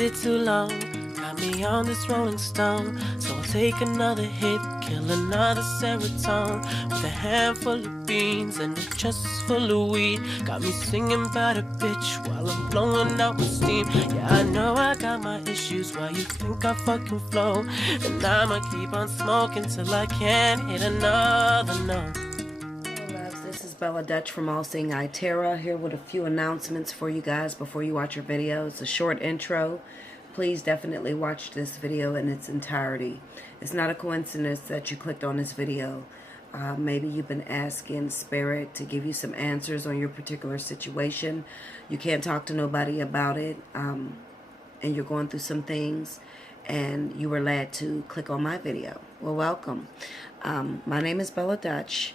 waited too long, got me on this rolling stone. So I'll take another hit, kill another serotonin with a handful of beans and a chest full of weed. Got me singing about a bitch while I'm blowing out my steam. Yeah, I know I got my issues, why you think I fucking flow? And I'ma keep on smoking till I can't hit another note. This is Bella Dutch from allseeingeyetarot here with a few announcements for you guys before you watch your video. It's a short intro. Please definitely watch this video in its entirety. It's not a coincidence that you clicked on this video. Maybe you've been asking Spirit to give you some answers on your particular situation. You can't talk to nobody about it, and you're going through some things, and you were led to click on my video. Well, welcome. My name is Bella Dutch.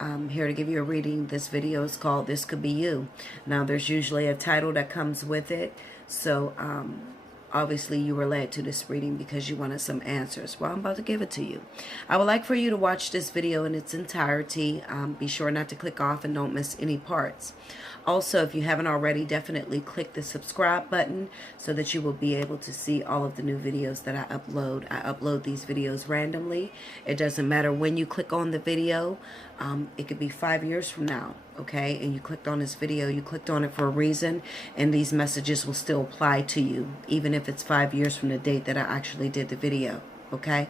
I'm here to give you a reading. This video is called This Could Be You. Now, there's usually a title that comes with it. So, obviously, you were led to this reading because you wanted some answers. Well, I'm about to give it to you. I would like for you to watch this video in its entirety. Be sure not to click off and don't miss any parts. Also, if you haven't already, definitely click the subscribe button so that you will be able to see all of the new videos that I upload. I upload these videos randomly. It doesn't matter when you click on the video. It could be 5 years from now, okay? And you clicked on this video, you clicked on it for a reason, and these messages will still apply to you, even if it's 5 years from the date that I actually did the video, okay?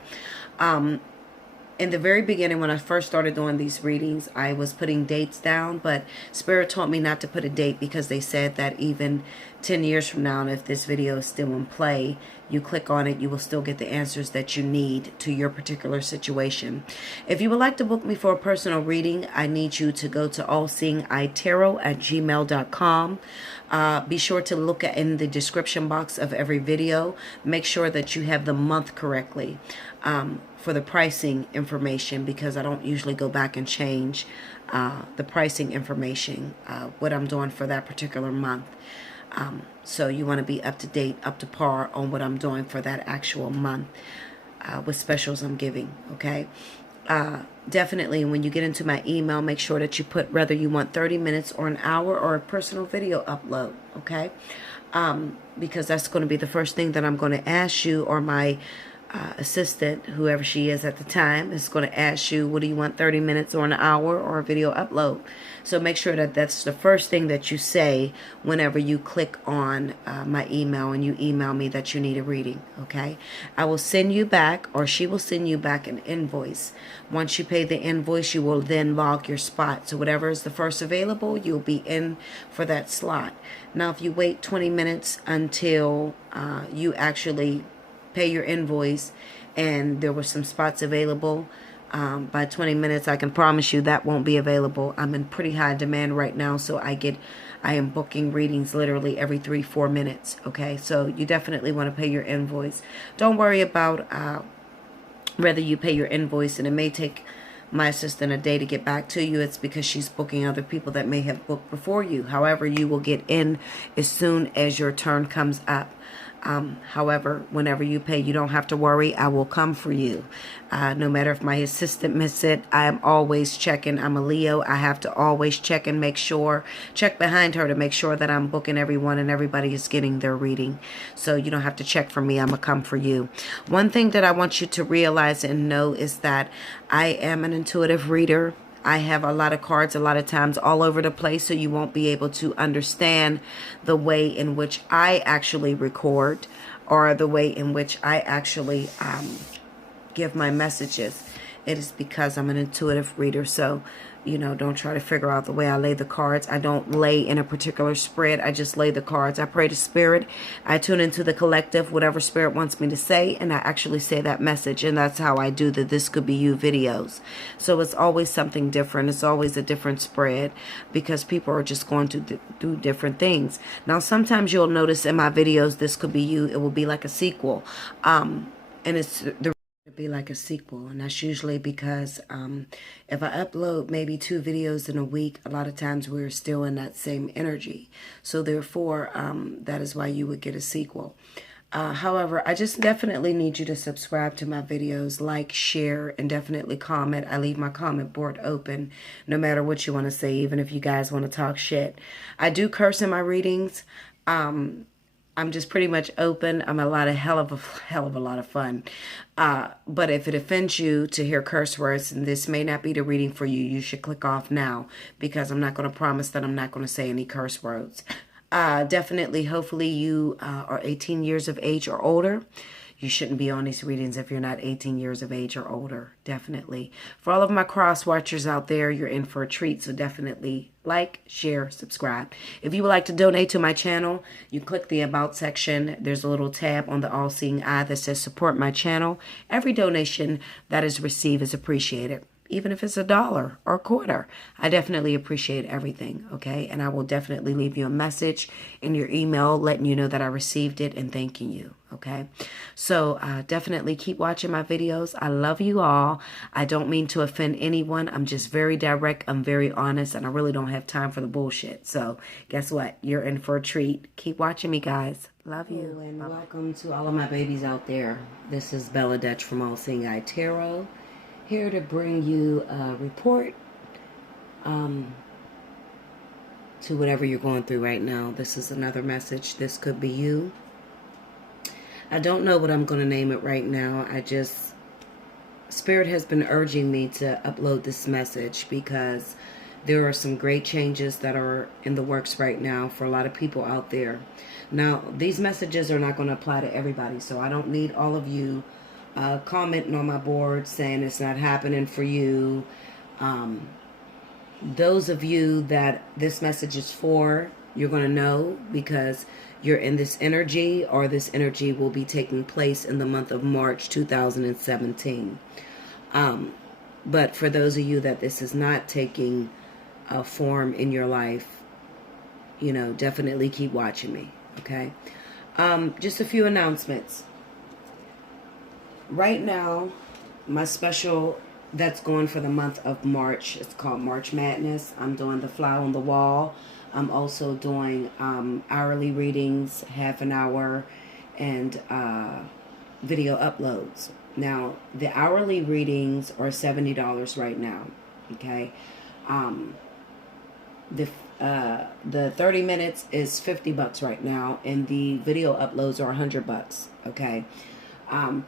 In the very beginning, when I first started doing these readings, I was putting dates down, but Spirit taught me not to put a date because they said that even 10 years from now, if this video is still in play, you click on it, you will still get the answers that you need to your particular situation. If you would like to book me for a personal reading, I need you to go to allseeingeyetarot@gmail.com. Be sure to look in the description box of every video. Make sure that you have the month correctly. For the pricing information, because I don't usually go back and change the pricing information, what I'm doing for that particular month. So you want to be up to date, up to par on what I'm doing for that actual month with specials I'm giving, okay? Definitely, when you get into my email, make sure that you put whether you want 30 minutes or an hour or a personal video upload, okay? Because that's going to be the first thing that I'm going to ask you, or my assistant, whoever she is at the time, is going to ask you, what do you want, 30 minutes or an hour or a video upload? So make sure that that's the first thing that you say whenever you click on my email and you email me that you need a reading, okay? I will send you back, or she will send you back, an invoice. Once you pay the invoice, you will then log your spot. So whatever is the first available, you'll be in for that slot. Now, if you wait 20 minutes until you actually pay your invoice and there were some spots available, by 20 minutes, I can promise you that won't be available. I'm in pretty high demand right now, so I am booking readings literally every 3-4 minutes, okay? So you definitely want to pay your invoice. Don't worry about whether you pay your invoice, and it may take my assistant a day to get back to you. It's because she's booking other people that may have booked before you. However, you will get in as soon as your turn comes up. However, whenever you pay, you don't have to worry. I will come for you. No matter if my assistant missed it, I am always checking. I'm a Leo. I have to always check and make sure, check behind her to make sure that I'm booking everyone and everybody is getting their reading. So you don't have to check for me. I'm going to come for you. One thing that I want you to realize and know is that I am an intuitive reader. I have a lot of cards a lot of times all over the place, so you won't be able to understand the way in which I actually record, or the way in which I actually give my messages. It is because I'm an intuitive reader. So, you know, don't try to figure out the way I lay the cards. I don't lay in a particular spread. I just lay the cards. I pray to Spirit. I tune into the collective, whatever Spirit wants me to say, and I actually say that message. And that's how I do the This Could Be You videos. So it's always something different. It's always a different spread, because people are just going to do different things. Now, sometimes you'll notice in my videos, This Could Be You, it will be like a sequel. And it's the be like a sequel, and that's usually because if I upload maybe 2 videos in a week, a lot of times we're still in that same energy. So therefore, that is why you would get a sequel. However, I just definitely need you to subscribe to my videos, like, share, and definitely comment. I leave my comment board open no matter what you want to say, even if you guys want to talk shit. I do curse in my readings. I'm just pretty much open. I'm a hell of a lot of fun. But if it offends you to hear curse words, and this may not be the reading for you, you should click off now, because I'm not going to promise that I'm not going to say any curse words. Definitely, hopefully you are 18 years of age or older. You shouldn't be on these readings if you're not 18 years of age or older. Definitely. For all of my cross watchers out there, you're in for a treat. So definitely like, share, subscribe. If you would like to donate to my channel, you click the About section. There's a little tab on the All-Seeing Eye that says Support My Channel. Every donation that is received is appreciated. Even if it's $1 or a quarter, I definitely appreciate everything, okay? And I will definitely leave you a message in your email letting you know that I received it and thanking you, okay? So definitely keep watching my videos. I love you all. I don't mean to offend anyone. I'm just very direct. I'm very honest, and I really don't have time for the bullshit. So guess what? You're in for a treat. Keep watching me, guys. Love you. And welcome to all of my babies out there. This is Bella Dutch from All Seeing Eye Tarot. Here to bring you a report to whatever you're going through right now. This is another message. This could be you. I don't know what I'm going to name it right now. Spirit has been urging me to upload this message because there are some great changes that are in the works right now for a lot of people out there. Now, these messages are not going to apply to everybody, so I don't need all of you commenting on my board saying it's not happening for you. Those of you that this message is for, you're going to know because you're in this energy, or this energy will be taking place in the month of March 2017. But for those of you that this is not taking a form in your life, you know, definitely keep watching me, okay? Just a few announcements. Right now, my special that's going for the month of March, it's called March Madness. I'm doing the Fly on the Wall. I'm also doing hourly readings, half an hour, and video uploads. Now, the hourly readings are $70 right now, okay? The 30 minutes is $50 right now, and the video uploads are $100, okay?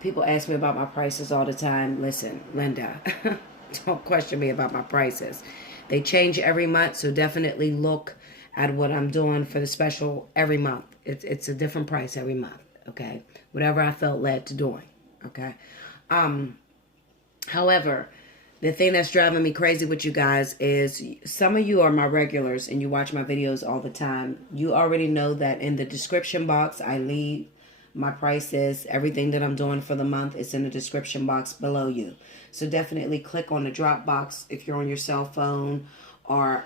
People ask me about my prices all the time. Listen, Linda, don't question me about my prices. They change every month, so definitely look at what I'm doing for the special every month. It's a different price every month, okay? Whatever I felt led to doing, okay? However, the thing that's driving me crazy with you guys is some of you are my regulars and you watch my videos all the time. You already know that in the description box, I leave my prices. Everything that I'm doing for the month is in the description box below you. So definitely click on the drop box if you're on your cell phone or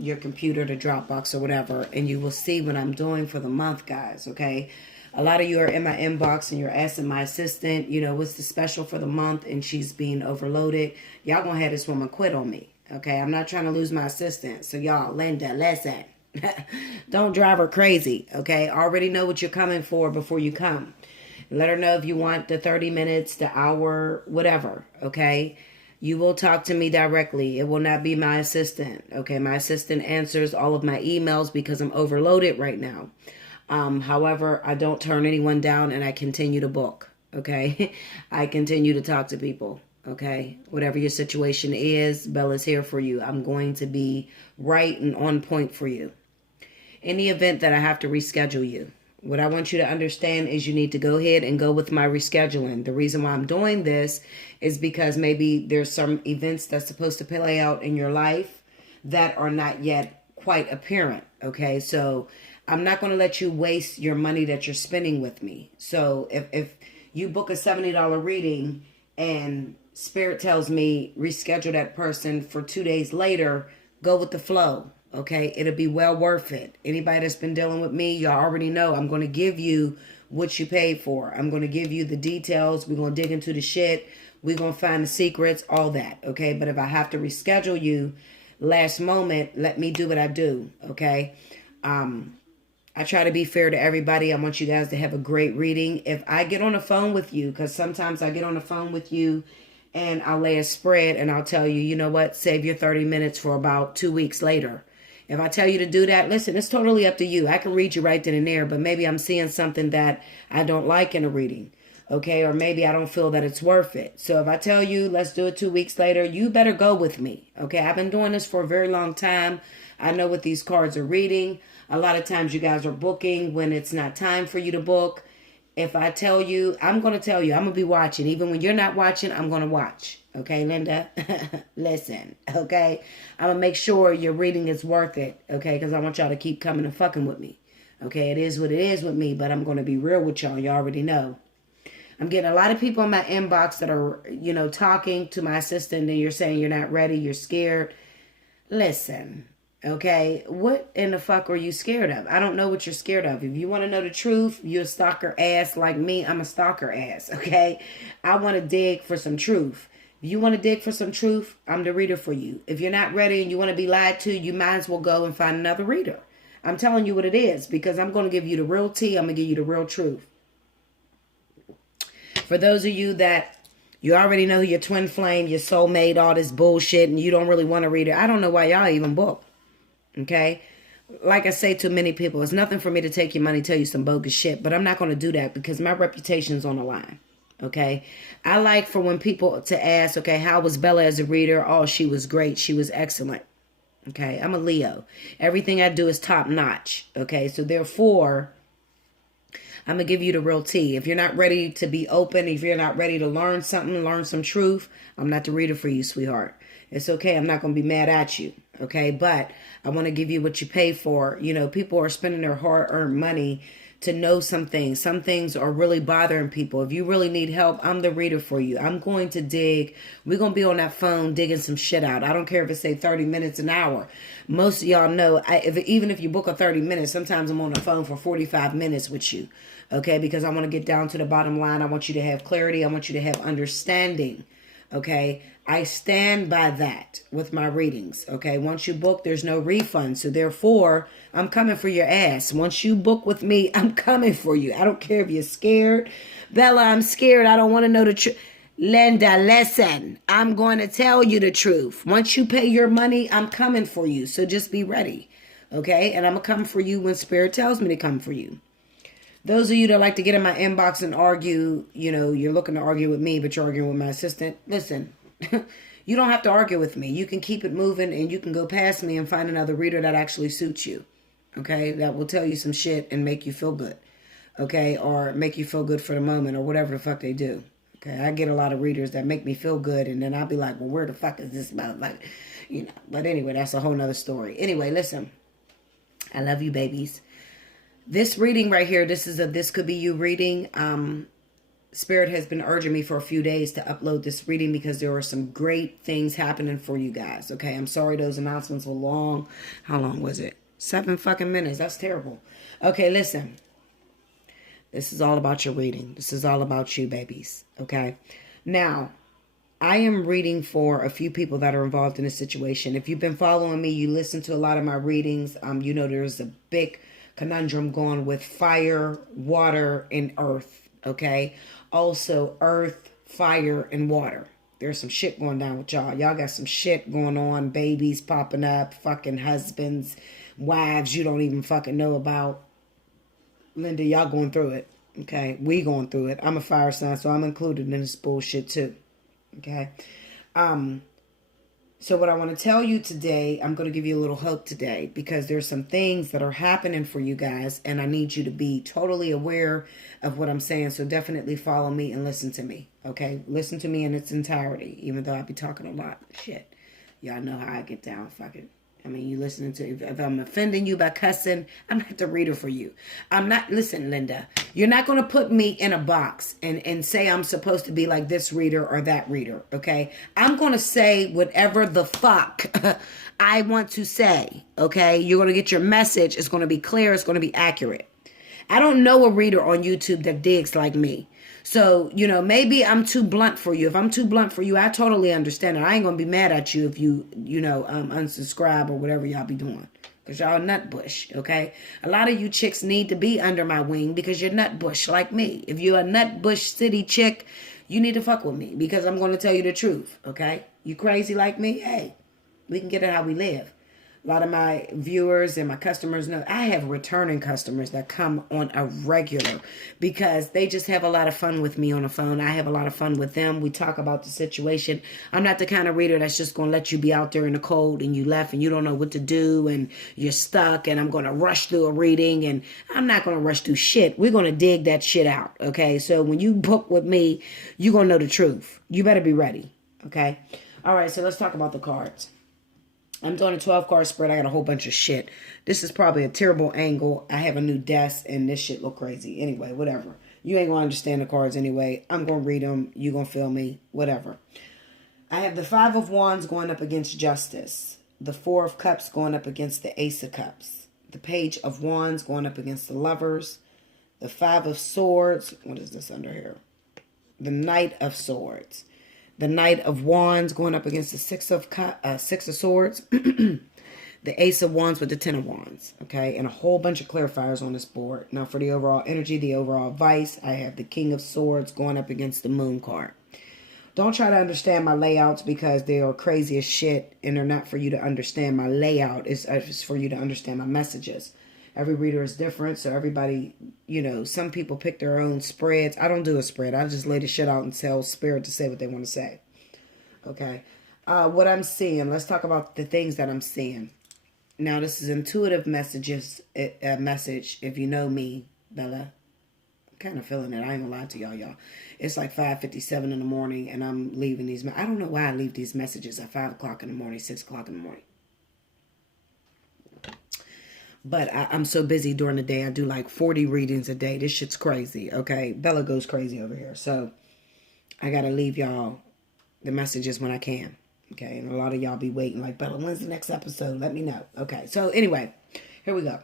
your computer, the Dropbox or whatever, and you will see what I'm doing for the month, guys, okay? A lot of you are in my inbox and you're asking my assistant, you know, what's the special for the month, and she's being overloaded. Y'all gonna have this woman quit on me, okay? I'm not trying to lose my assistant. So y'all, Linda, listen. Don't drive her crazy, okay? Already know what you're coming for before you come. Let her know if you want the 30 minutes, the hour, whatever, okay? You will talk to me directly. It will not be my assistant, okay? My assistant answers all of my emails because I'm overloaded right now. However, I don't turn anyone down and I continue to book, okay? I continue to talk to people, okay? Whatever your situation is, Bella's here for you. I'm going to be right and on point for you. In the event that I have to reschedule you, what I want you to understand is you need to go ahead and go with my rescheduling. The reason why I'm doing this is because maybe there's some events that's supposed to play out in your life that are not yet quite apparent, okay? So I'm not going to let you waste your money that you're spending with me. So if you book a $70 reading and Spirit tells me reschedule that person for 2 days later, go with the flow. Okay, it'll be well worth it. Anybody that's been dealing with me, y'all already know I'm going to give you what you paid for. I'm going to give you the details. We're going to dig into the shit. We're going to find the secrets, all that. Okay, but if I have to reschedule you last moment, let me do what I do. Okay, I try to be fair to everybody. I want you guys to have a great reading. If I get on the phone with you, because sometimes I get on the phone with you and I'll lay a spread and I'll tell you, you know what, save your 30 minutes for about 2 weeks later. If I tell you to do that, listen, it's totally up to you. I can read you right then and there, but maybe I'm seeing something that I don't like in a reading. Okay, or maybe I don't feel that it's worth it. So if I tell you, let's do it 2 weeks later, you better go with me. Okay, I've been doing this for a very long time. I know what these cards are reading. A lot of times you guys are booking when it's not time for you to book. If I tell you, I'm going to tell you, I'm going to be watching. Even when you're not watching, I'm going to watch. Okay, Linda? Listen, okay? I'm going to make sure your reading is worth it, okay? Because I want y'all to keep coming and fucking with me. Okay, it is what it is with me, but I'm going to be real with y'all. You already know. I'm getting a lot of people in my inbox that are, talking to my assistant and you're saying you're not ready, you're scared. Listen, okay, what in the fuck are you scared of? I don't know what you're scared of. If you want to know the truth, you're a stalker ass like me. I'm a stalker ass, okay? I want to dig for some truth. If you want to dig for some truth, I'm the reader for you. If you're not ready and you want to be lied to, you might as well go and find another reader. I'm telling you what it is because I'm going to give you the real tea. I'm going to give you the real truth. For those of you that you already know your twin flame, your soulmate, all this bullshit, and you don't really want to read it, I don't know why y'all even book. Okay? Like I say to many people, it's nothing for me to take your money, tell you some bogus shit, but I'm not going to do that because my reputation's on the line. Okay? I like for when people to ask, okay, how was Bella as a reader? Oh, she was great. She was excellent. Okay? I'm a Leo. Everything I do is top notch. Okay? So therefore, I'm going to give you the real tea. If you're not ready to be open, if you're not ready to learn something, learn some truth, I'm not the reader for you, sweetheart. It's okay. I'm not going to be mad at you. Okay. But I want to give you what you pay for. People are spending their hard-earned money to know some things. Some things are really bothering people. If you really need help, I'm the reader for you. I'm going to dig. We're going to be on that phone digging some shit out. I don't care if it's, say, 30 minutes, an hour. Most of y'all know, even if you book a 30 minutes, sometimes I'm on the phone for 45 minutes with you. Okay, because I want to get down to the bottom line. I want you to have clarity. I want you to have understanding. Okay, I stand by that with my readings. Okay, once you book, there's no refund. So therefore, I'm coming for your ass. Once you book with me, I'm coming for you. I don't care if you're scared. Bella, I'm scared. I don't want to know the truth. Linda, listen, I'm going to tell you the truth. Once you pay your money, I'm coming for you. So just be ready. Okay, and I'm going to come for you when Spirit tells me to come for you. Those of you that like to get in my inbox and argue, you're looking to argue with me, but you're arguing with my assistant. Listen, you don't have to argue with me. You can keep it moving and you can go past me and find another reader that actually suits you. Okay, that will tell you some shit and make you feel good. Okay, or make you feel good for the moment or whatever the fuck they do. Okay, I get a lot of readers that make me feel good and then I'll be like, well, where the fuck is this about? Like, but anyway, that's a whole nother story. Anyway, listen, I love you, babies. This reading right here, this could be you reading. Spirit has been urging me for a few days to upload this reading because there are some great things happening for you guys. Okay, I'm sorry those announcements were long. How long was it? 7 fucking minutes. That's terrible. Okay, listen. This is all about your reading. This is all about you, babies. Okay. Now, I am reading for a few people that are involved in this situation. If you've been following me, you listen to a lot of my readings. There's a big conundrum going with fire, water, and earth. Okay. Also, earth, fire, and water. There's some shit going down with y'all. Y'all got some shit going on. Babies popping up. Fucking husbands, wives you don't even fucking know about. Linda, y'all going through it. Okay. We going through it. I'm a fire sign, so I'm included in this bullshit too. Okay. So what I want to tell you today, I'm going to give you a little hope today because there's some things that are happening for you guys and I need you to be totally aware of what I'm saying. So definitely follow me and listen to me. Okay. Listen to me in its entirety, even though I be talking a lot. Shit. Y'all know how I get down. Fuck it. You listening to, if I'm offending you by cussing, I'm not the reader for you. Listen, Linda, you're not going to put me in a box and say I'm supposed to be like this reader or that reader, okay? I'm going to say whatever the fuck I want to say, okay? You're going to get your message. It's going to be clear. It's going to be accurate. I don't know a reader on YouTube that digs like me. So, maybe I'm too blunt for you. If I'm too blunt for you, I totally understand it. I ain't going to be mad at you if you, unsubscribe or whatever y'all be doing. Because y'all nut bush, okay? A lot of you chicks need to be under my wing because you're nut bush like me. If you're a nut bush city chick, you need to fuck with me because I'm going to tell you the truth, okay? You crazy like me? Hey, we can get it how we live. A lot of my viewers and my customers know I have returning customers that come on a regular because they just have a lot of fun with me on the phone. I have a lot of fun with them. We talk about the situation. I'm not the kind of reader that's just going to let you be out there in the cold and you left and you don't know what to do and you're stuck and I'm going to rush through a reading, and I'm not going to rush through shit. We're going to dig that shit out, okay? So when you book with me, you're going to know the truth. You better be ready, okay? All right, so let's talk about the cards. I'm doing a 12 card spread. I got a whole bunch of shit. This is probably a terrible angle. I have a new desk and this shit look crazy. Anyway, whatever. You ain't going to understand the cards anyway. I'm going to read them. You going to feel me. Whatever. I have the 5 of Wands going up against Justice. The 4 of Cups going up against the Ace of Cups. The Page of Wands going up against the Lovers. The 5 of Swords. What is this under here? The Knight of Swords. The Knight of Wands going up against the Six of Swords. The Ace of Wands with the 10 of Wands. Okay, and a whole bunch of clarifiers on this board. Now for the overall energy, the overall advice, I have the King of Swords going up against the Moon card. Don't try to understand my layouts because they are crazy as shit and they're not for you to understand. My layout is for you to understand my messages. Every reader is different, so everybody, you know, some people pick their own spreads. I don't do a spread. I just lay the shit out and tell Spirit to say what they want to say. Okay. What I'm seeing, let's talk about the things that I'm seeing. Now, this is intuitive message. If you know me, Bella, I'm kind of feeling it. I ain't gonna lie to y'all. It's like 5:57 in the morning, and I'm leaving these. I don't know why I leave these messages at 5 o'clock in the morning, 6 o'clock in the morning. But I'm so busy during the day. I do like 40 readings a day. This shit's crazy, okay? Bella goes crazy over here. So I got to leave y'all the messages when I can, okay? And a lot of y'all be waiting like, Bella, when's the next episode? Let me know. Okay, so anyway, here we go.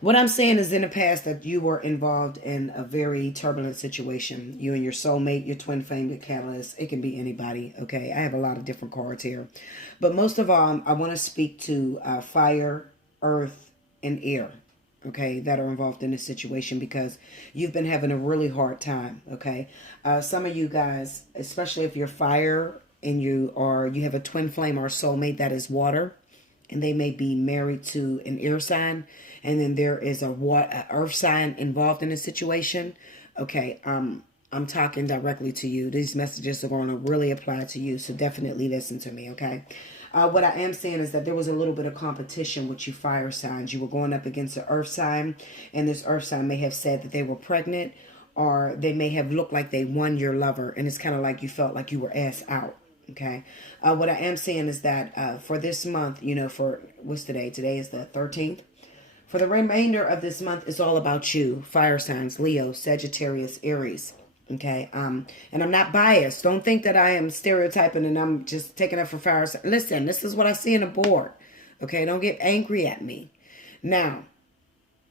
What I'm saying is in the past that you were involved in a very turbulent situation. You and your soulmate, your twin flame, your catalyst. It can be anybody, okay? I have a lot of different cards here. But most of all, I want to speak to fire, earth, and air, okay, that are involved in this situation because you've been having a really hard time, okay? Some of you guys, especially if you're fire and you have a twin flame or soulmate that is water, and they may be married to an air sign, and then there is a earth sign involved in the situation, okay, I'm talking directly to you. These messages are going to really apply to you, so definitely listen to me, okay? What I am saying is that there was a little bit of competition with you fire signs. You were going up against an earth sign, and this earth sign may have said that they were pregnant, or they may have looked like they won your lover, and it's kind of like you felt like you were asked out, okay? What I am saying is that for this month, you know, for, what's today? Today is the 13th. For the remainder of this month, it's all about you, fire signs, Leo, Sagittarius, Aries. Okay, and I'm not biased. Don't think that I am stereotyping and I'm just taking up for fire. Listen, this is what I see in the board. Okay, don't get angry at me. Now,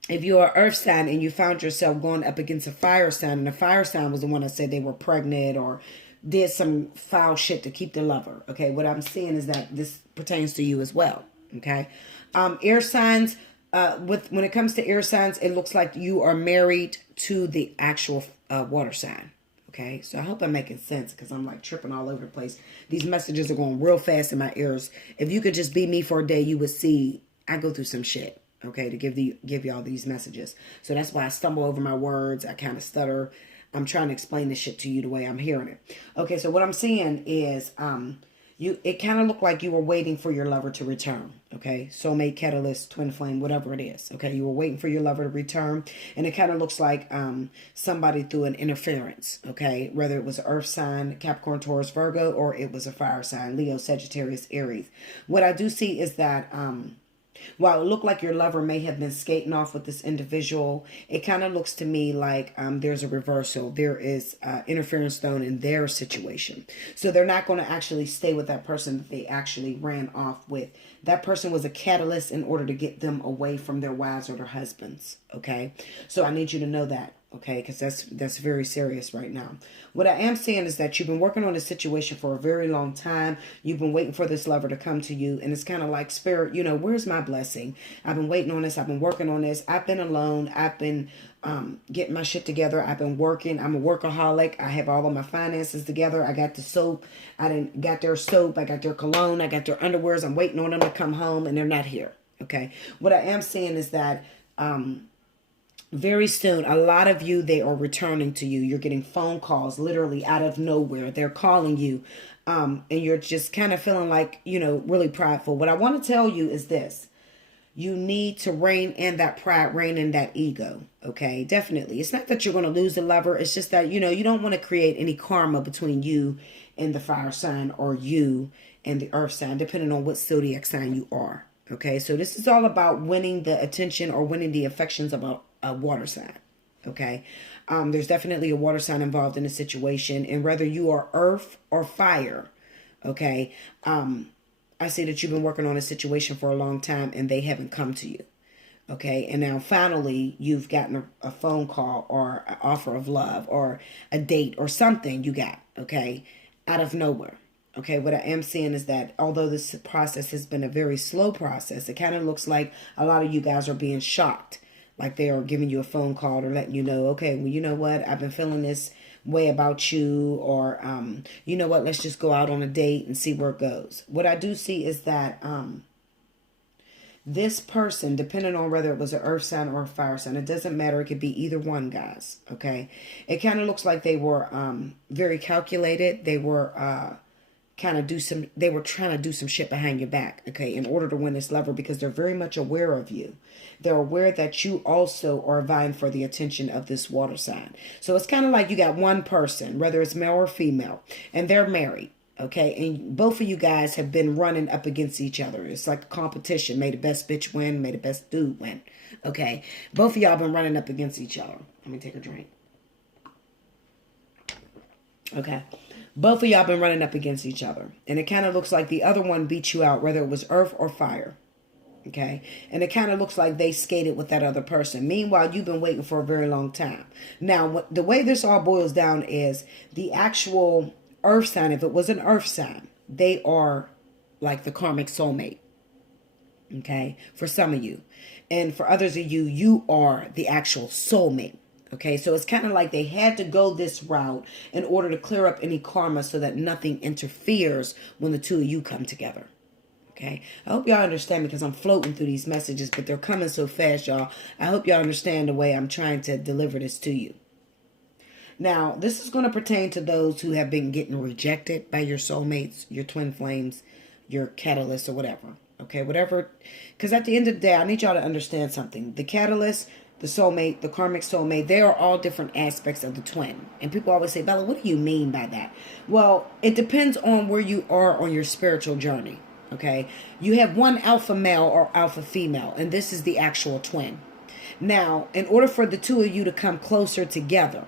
if you're an earth sign and you found yourself going up against a fire sign, and the fire sign was the one that said they were pregnant or did some foul shit to keep their lover. Okay, what I'm seeing is that this pertains to you as well. Okay, air signs. When it comes to air signs, it looks like you are married to the actual water sign. Okay, so I hope I'm making sense because I'm like tripping all over the place. These messages are going real fast in my ears. If you could just be me for a day, you would see I go through some shit. Okay, to give y'all these messages. So that's why I stumble over my words. I kind of stutter. I'm trying to explain this shit to you the way I'm hearing it. Okay, so what I'm seeing is it kind of looked like you were waiting for your lover to return, okay? Soulmate, catalyst, twin flame, whatever it is, okay? You were waiting for your lover to return, and it kind of looks like somebody threw an interference, okay? Whether it was an earth sign, Capricorn, Taurus, Virgo, or it was a fire sign, Leo, Sagittarius, Aries. What I do see is that while it looked like your lover may have been skating off with this individual, it kind of looks to me like there's a reversal. There is interference thrown in their situation. So they're not going to actually stay with that person that they actually ran off with. That person was a catalyst in order to get them away from their wives or their husbands, okay? So I need you to know that, okay? Because that's very serious right now. What I am saying is that you've been working on this situation for a very long time. You've been waiting for this lover to come to you. And it's kind of like, Spirit, you know, where's my blessing? I've been waiting on this. I've been working on this. I've been alone. I've been getting my shit together. I've been working. I'm a workaholic. I have all of my finances together. I got the soap. I didn't got their soap. I got their cologne. I got their underwears. I'm waiting on them to come home, and they're not here. Okay. What I am saying is that very soon, a lot of you, they are returning to you. You're getting phone calls literally out of nowhere. They're calling you, and you're just kind of feeling like, really prideful. What I want to tell you is this. You need to rein in that pride, rein in that ego. Okay, definitely. It's not that you're going to lose the lover. It's just that, you don't want to create any karma between you and the fire sign or you and the earth sign, depending on what zodiac sign you are. Okay, so this is all about winning the attention or winning the affections of a water sign. Okay, there's definitely a water sign involved in the situation. And whether you are earth or fire, okay, I see that you've been working on a situation for a long time and they haven't come to you. Okay. And now finally you've gotten a phone call or an offer of love or a date or something you got. Okay. Out of nowhere. Okay. What I am seeing is that although this process has been a very slow process, it kind of looks like a lot of you guys are being shocked. Like they are giving you a phone call or letting you know, okay, well, you know what? I've been feeling this way about you, or you know what, let's just go out on a date and see where it goes. What I do see is that this person, depending on whether it was an earth sign or a fire sign, it doesn't matter, it could be either one, guys. Okay, it kind of looks like they were very calculated. They were they were trying to do some shit behind your back, okay, in order to win this lover, because they're very much aware of you. They're aware that you also are vying for the attention of this water sign. So it's kind of like you got one person, whether it's male or female, and they're married, okay, and both of you guys have been running up against each other. It's like a competition. May the best bitch win, may the best dude win, okay. Both of y'all been running up against each other. Let me take a drink. Okay. Both of y'all been running up against each other. And it kind of looks like the other one beat you out, whether it was earth or fire. Okay. And it kind of looks like they skated with that other person. Meanwhile, you've been waiting for a very long time. Now, the way this all boils down is the actual earth sign, if it was an earth sign, they are like the karmic soulmate. Okay. For some of you. And for others of you, you are the actual soulmate. Okay, so it's kind of like they had to go this route in order to clear up any karma so that nothing interferes when the two of you come together. Okay, I hope y'all understand, because I'm floating through these messages, but they're coming so fast, y'all. I hope y'all understand the way I'm trying to deliver this to you. Now, this is going to pertain to those who have been getting rejected by your soulmates, your twin flames, your catalyst, or whatever. Okay, whatever. Because at the end of the day, I need y'all to understand something. The catalyst, the soulmate, the karmic soulmate, they are all different aspects of the twin. And people always say, Bella, what do you mean by that? Well, it depends on where you are on your spiritual journey. Okay. You have one alpha male or alpha female, and this is the actual twin. Now, in order for the two of you to come closer together,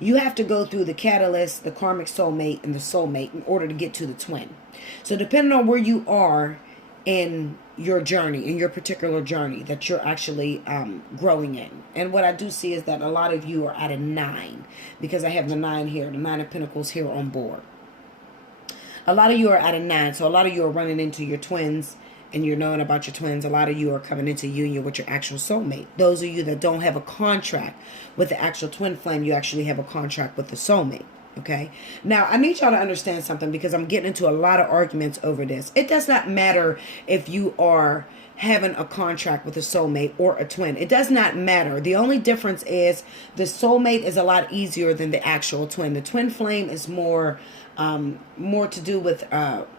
you have to go through the catalyst, the karmic soulmate, and the soulmate in order to get to the twin. So depending on where you are in your journey, in your particular journey that you're actually growing in. And what I do see is that a lot of you are at a 9, because I have the 9 here, the 9 of Pentacles here on board. A lot of you are at a 9, so a lot of you are running into your twins, and you're knowing about your twins. A lot of you are coming into union with your actual soulmate. Those of you that don't have a contract with the actual twin flame, you actually have a contract with the soulmate. Okay. Now, I need y'all to understand something, because I'm getting into a lot of arguments over this. It does not matter if you are having a contract with a soulmate or a twin. It does not matter. The only difference is the soulmate is a lot easier than the actual twin. The twin flame is more to do with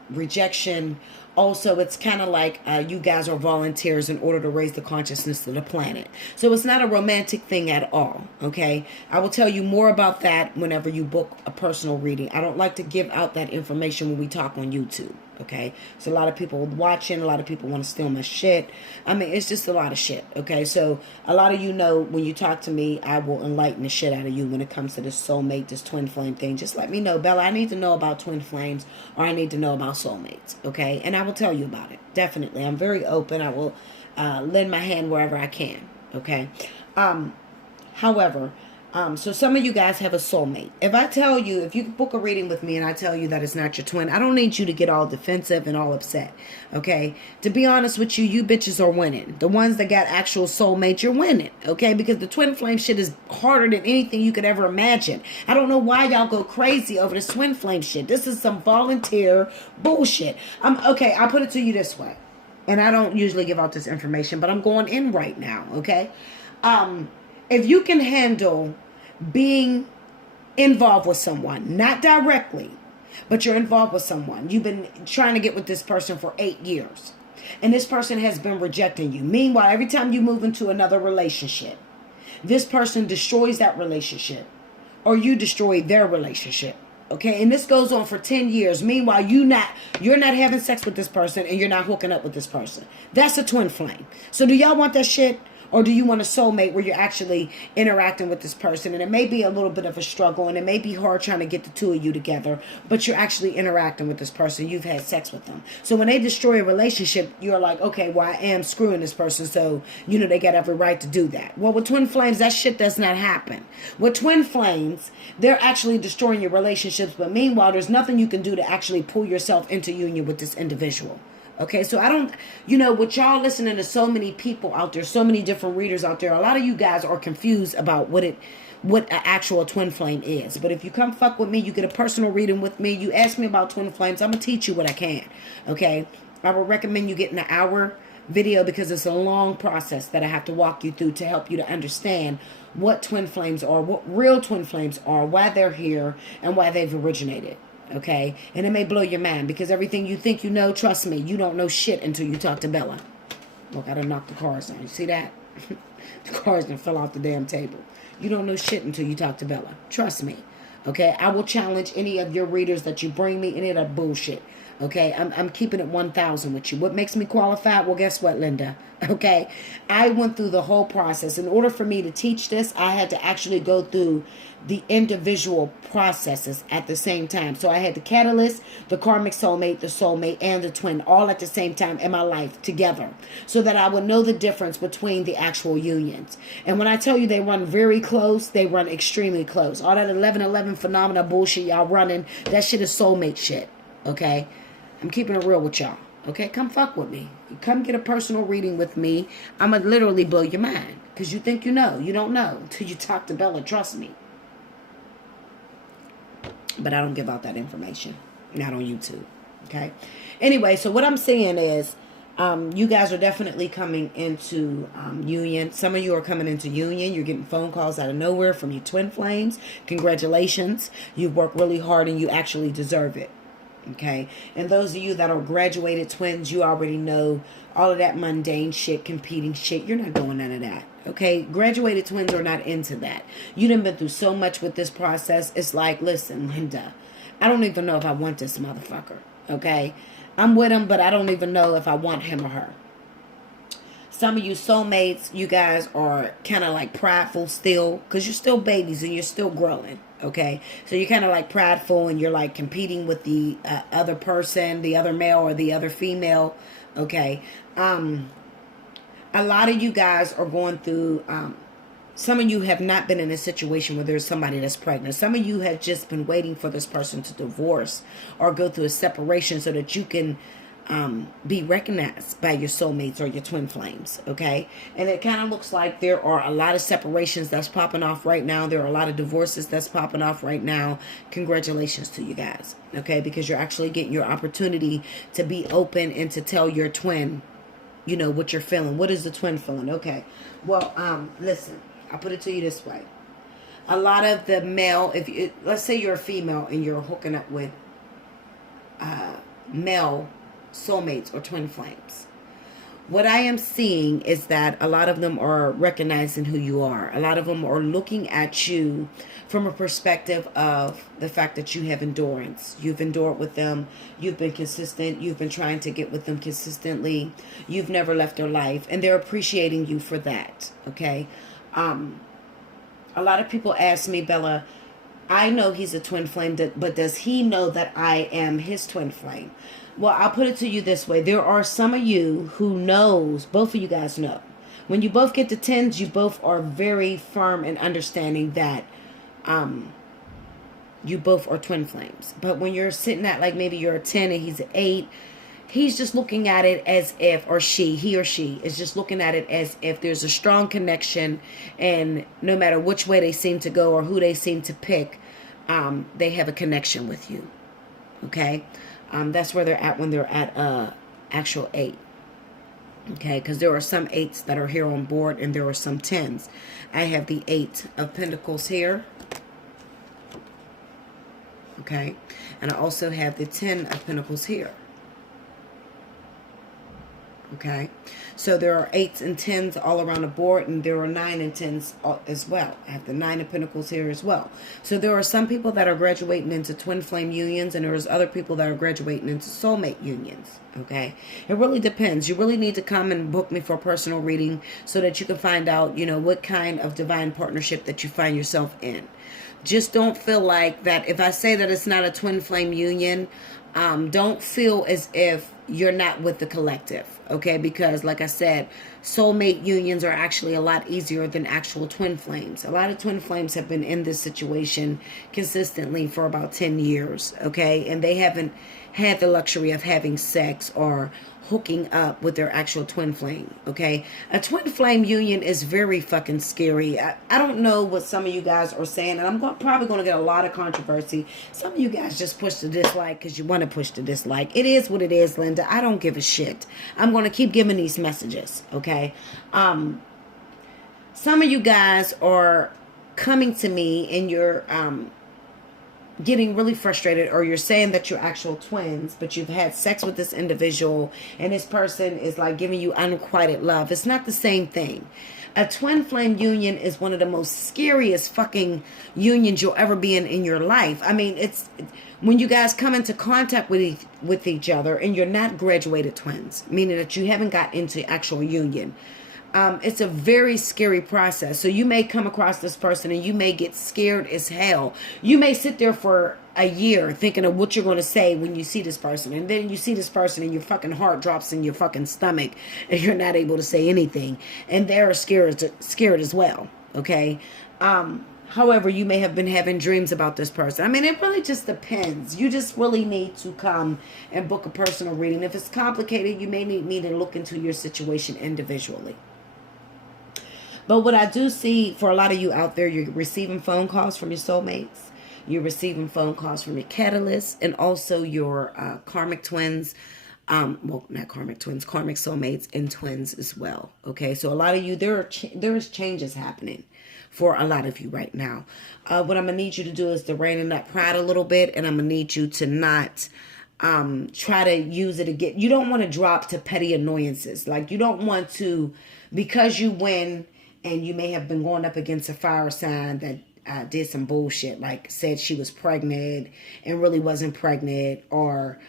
rejection. Also, it's kind of like you guys are volunteers in order to raise the consciousness of the planet. So it's not a romantic thing at all, okay? I will tell you more about that whenever you book a personal reading. I don't like to give out that information when we talk on YouTube, okay? So a lot of people watching, a lot of people want to steal my shit. I mean, it's just a lot of shit, okay? So a lot of you know when you talk to me, I will enlighten the shit out of you when it comes to this soulmate, this twin flame thing. Just let me know, Bella, I need to know about twin flames, or I need to know about soulmates, okay? And I will tell you about it. Definitely. I'm very open. I will lend my hand wherever I can. Okay. However, So some of you guys have a soulmate. If I tell you, if you book a reading with me and I tell you that it's not your twin, I don't need you to get all defensive and all upset. Okay? To be honest with you, you bitches are winning. The ones that got actual soulmates, you're winning. Okay? Because the twin flame shit is harder than anything you could ever imagine. I don't know why y'all go crazy over this twin flame shit. This is some volunteer bullshit. Okay, I'll put it to you this way. And I don't usually give out this information, but I'm going in right now. Okay? If you can handle being involved with someone, not directly, but you're involved with someone, you've been trying to get with this person for 8 years, and this person has been rejecting you. Meanwhile, every time you move into another relationship, this person destroys that relationship, or you destroy their relationship. Okay, and this goes on for 10 years. Meanwhile, you're not having sex with this person, and you're not hooking up with this person. That's a twin flame. So do y'all want that shit? Or do you want a soulmate where you're actually interacting with this person? And it may be a little bit of a struggle, and it may be hard trying to get the two of you together, but you're actually interacting with this person. You've had sex with them. So when they destroy a relationship, you're like, okay, well, I am screwing this person, so, they got every right to do that. Well, with twin flames, that shit does not happen. With twin flames, they're actually destroying your relationships, but meanwhile, there's nothing you can do to actually pull yourself into union with this individual. Okay, so I don't, with y'all listening to so many people out there, so many different readers out there, a lot of you guys are confused about what an actual twin flame is. But if you come fuck with me, you get a personal reading with me, you ask me about twin flames, I'm going to teach you what I can. Okay, I would recommend you getting an hour video because it's a long process that I have to walk you through to help you to understand what twin flames are, what real twin flames are, why they're here, and why they've originated. Okay, and it may blow your mind because everything you think you know, trust me, you don't know shit until you talk to Bella. Look, I done knocked the cars down. You see that? The cars done fell off the damn table. You don't know shit until you talk to Bella. Trust me. Okay, I will challenge any of your readers that you bring me any of that bullshit. Okay, I'm keeping it 1,000 with you. What makes me qualified? Well, guess what, Linda? Okay, I went through the whole process. In order for me to teach this, I had to actually go through the individual processes at the same time. So I had the catalyst, the karmic soulmate, and the twin all at the same time in my life together so that I would know the difference between the actual unions. And when I tell you they run very close, they run extremely close. All that 1111 phenomena bullshit y'all running, that shit is soulmate shit. Okay? I'm keeping it real with y'all. Okay? Come fuck with me. Come get a personal reading with me. I'm going to literally blow your mind. Because you think you know. You don't know until you talk to Bella. Trust me. But I don't give out that information. Not on YouTube. Okay? Anyway, so what I'm saying is, you guys are definitely coming into union. Some of you are coming into union. You're getting phone calls out of nowhere from your twin flames. Congratulations. You've worked really hard and you actually deserve it. Okay, and those of you that are graduated twins, you already know all of that mundane shit, competing shit. You're not doing none of that. Okay, graduated twins are not into that. You done been through so much with this process. It's like, listen, Linda, I don't even know if I want this motherfucker. Okay, I'm with him, but I don't even know if I want him or her. Some of you soulmates, you guys are kind of like prideful still because you're still babies and you're still growing. Okay, so you're kind of like prideful and you're like competing with the other person, the other male or the other female. Okay, a lot of you guys are going through, some of you have not been in a situation where there's somebody that's pregnant. Some of you have just been waiting for this person to divorce or go through a separation so that you can be recognized by your soulmates or your twin flames, okay? And it kind of looks like there are a lot of separations that's popping off right now. There are a lot of divorces that's popping off right now. Congratulations to you guys, okay? Because you're actually getting your opportunity to be open and to tell your twin, what you're feeling. What is the twin feeling? Okay. Well, listen, I'll put it to you this way. A lot of the male, let's say you're a female and you're hooking up with male soulmates or twin flames. What I am seeing is that a lot of them are recognizing who you are. A lot of them are looking at you from a perspective of the fact that you have endurance. You've endured with them. You've been consistent. You've been trying to get with them consistently. You've never left their life. And they're appreciating you for that. Okay? A lot of people ask me, Bella, I know he's a twin flame, but does he know that I am his twin flame? Well, I'll put it to you this way. There are some of you who knows, both of you guys know, When you both get to 10s, you both are very firm in understanding that you both are twin flames. But when you're sitting at, like, maybe you're a 10 and he's an 8, he's just looking at it as if, or he or she is just looking at it as if there's a strong connection, and no matter which way they seem to go or who they seem to pick, they have a connection with you. Okay? That's where they're at when they're at actual 8. Okay, because there are some 8s that are here on board, and there are some 10s. I have the 8 of Pentacles here. Okay, and I also have the 10 of Pentacles here. Okay, so there are 8s and 10s all around the board, and there are 9 and 10s as well. I have the 9 of Pentacles here as well. So there are some people that are graduating into twin flame unions, and there's other people that are graduating into soulmate unions. Okay, it really depends. You really need to come and book me for a personal reading so that you can find out, you know, what kind of divine partnership that you find yourself in. Just don't feel like that if I say that it's not a twin flame union, don't feel as if you're not with the collective, okay? Because like I said, soulmate unions are actually a lot easier than actual twin flames. A lot of twin flames have been in this situation consistently for about 10 years, okay? And they haven't had the luxury of having sex or hooking up with their actual twin flame, okay? A twin flame union is very fucking scary. I don't know what some of you guys are saying, and I'm probably going to get a lot of controversy. Some of you guys just push the dislike because you want to push the dislike. It is what it is, Linda. I don't give a shit. I'm going to keep giving these messages, okay? Some of you guys are coming to me and you're getting really frustrated, or you're saying that you're actual twins, but you've had sex with this individual and this person is like giving you unrequited love. It's not the same thing. A twin flame union is one of the most scariest fucking unions you'll ever be in your life. I mean, it's when you guys come into contact with each other and you're not graduated twins, meaning that you haven't got into actual union. It's a very scary process. So you may come across this person and you may get scared as hell. You may sit there for a year thinking of what you're going to say when you see this person. And then you see this person and your fucking heart drops in your fucking stomach and you're not able to say anything. And they're scared as well. Okay. However, you may have been having dreams about this person. I mean, it really just depends. You just really need to come and book a personal reading. If it's complicated, you may need me to look into your situation individually. But what I do see for a lot of you out there, you're receiving phone calls from your soulmates. You're receiving phone calls from your catalysts, and also your karmic twins. Well, not karmic twins, karmic soulmates and twins as well. Okay, so a lot of you, there is changes happening for a lot of you right now. What I'm going to need you to do is to rein in that pride a little bit, and I'm going to need you to not try to use it again. You don't want to drop to petty annoyances. Like, you don't want to, because you win, and you may have been going up against a fire sign that did some bullshit, like said she was pregnant and really wasn't pregnant, or